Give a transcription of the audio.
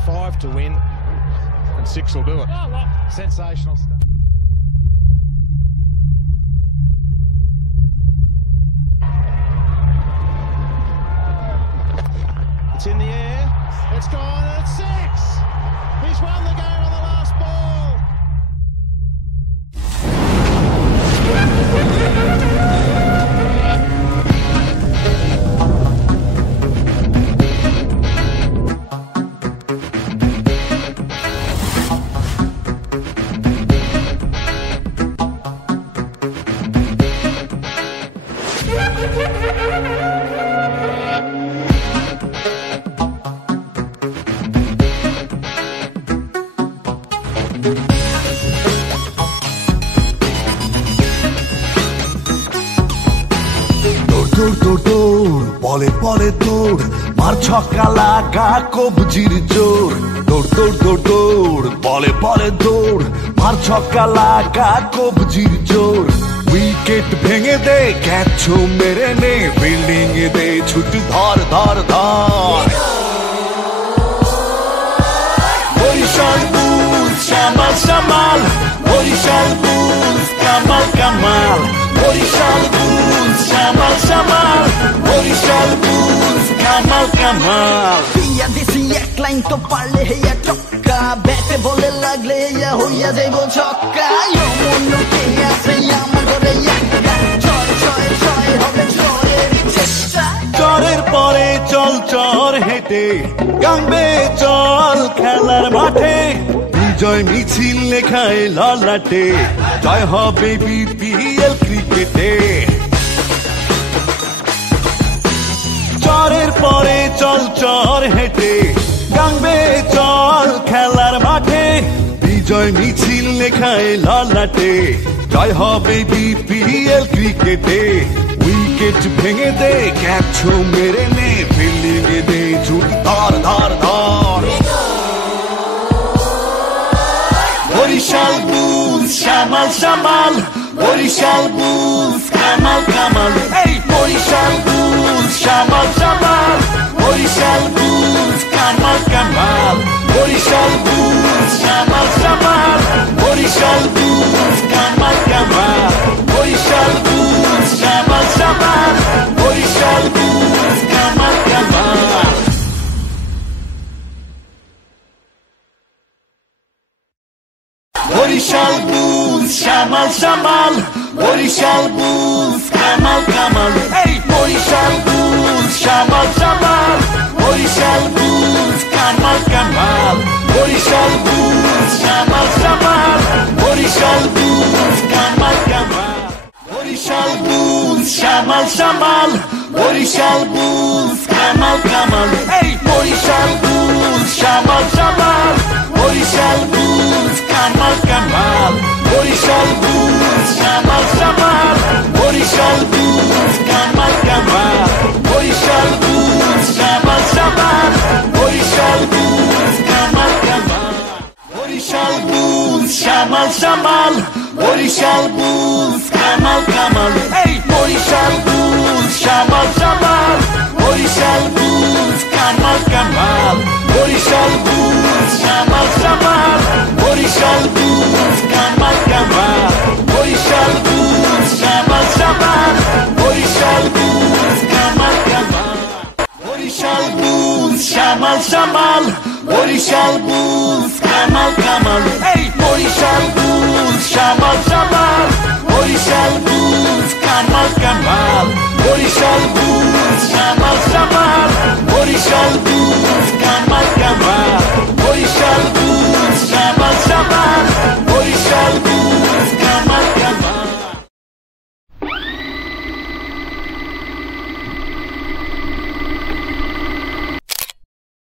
5 to win, and 6 will do it. Sensational stuff. It's in the air. It's gone, and it's 6. He's won the game on the last ball. বলে বলে দৌড় মার ছক্কা লাগা কবজির জোর দৌড় দৌড় দৌড় দৌড় বলে বলে দৌড় মার ছক্কা লাগা কবজির জোর উইকেট ভেঙে দে ক্যাচ মেরে নে ফিল্ডিং এ দে ছুট ধর ধর ধর বরিশাল বুলস সামাল সামাল বরিশাল বুলস কামাল কামাল বরিশাল বুলস সামাল সামাল বরিশাল বুলস কামাল কামাল দিয়া দিছি এক লাইন তো পারলে হেয়া চক্কা ব্যাটে বলে লাগলে হেয়া হইয়া যাইব ছক্কা মন কে আছে আমার ঘরে একটা ছয় ছয় ছয় হবে ছয়ের চেষ্টা চরের পরে চল চর হেঁটে গাঙ্গে চল খেলার মাঠে বিজয় মিছিল লেখায় ললাটে জয় হবে বিপিএল ক্রিকেটে চরের পরে চল চর হেঁটে গাঙ্গে চল খেলার মাঠে বিজয় মিছিল লেখায় ললাটে জয় হবে বিপিএল ক্রিকেটে উইকেট ভেঙে দে ক্যাচ মেরে নে ফিল্ডিং এ দে ছুট ধর ধর ধর বরিশাল বুলস সামাল সামাল বরিশাল বুলস কামাল কামাল এই বরিশাল বুলস সামাল সামাল বরিশাল বুলস কামাল কামাল বরিশাল বুলস সামাল সামাল বরিশাল বুলস কামাল কামাল বরিশাল বুলস সামাল সামাল বরিশাল বুলস কামাল কামাল বরিশাল বুলস সামাল সামাল বরিশাল বুলস কামাল কামাল এই বরিশাল বুলস সামাল সামাল বরিশাল বুলস কামাল কামাল বরিশাল বুলস সামাল সামাল বরিশাল বুলস কামাল কামাল বরিশাল বুলস সামাল সামাল বরিশাল বুলস কামাল কামাল এই বরিশাল বুলস সামাল সামাল বরিশাল বুলস কামাল কামাল বরিশাল বুলস সামাল সামাল বরিশাল বুলস কামাল কামাল বরিশাল বুলস সামাল সামাল বরিশাল বুলস কামাল কামাল বরিশাল বুলস সামাল সামাল বরিশাল বুলস কামাল কামাল এই বরিশাল বুলস সামাল সামাল বরিশাল বুলস কামাল কামাল বরিশাল বুলস সামাল সামাল বরিশাল বুলস কামাল কামাল বরিশাল বুলস সামাল সামাল বরিশাল বুলস কামাল কামাল বরিশাল বুলস সামাল সামাল বরিশাল বুলস কামাল কামাল এই বরিশাল বুলস সামাল সামাল বরিশাল বুলস কামাল কামাল বরিশাল বুলস সামাল সামাল বরিশাল বুলস কামাল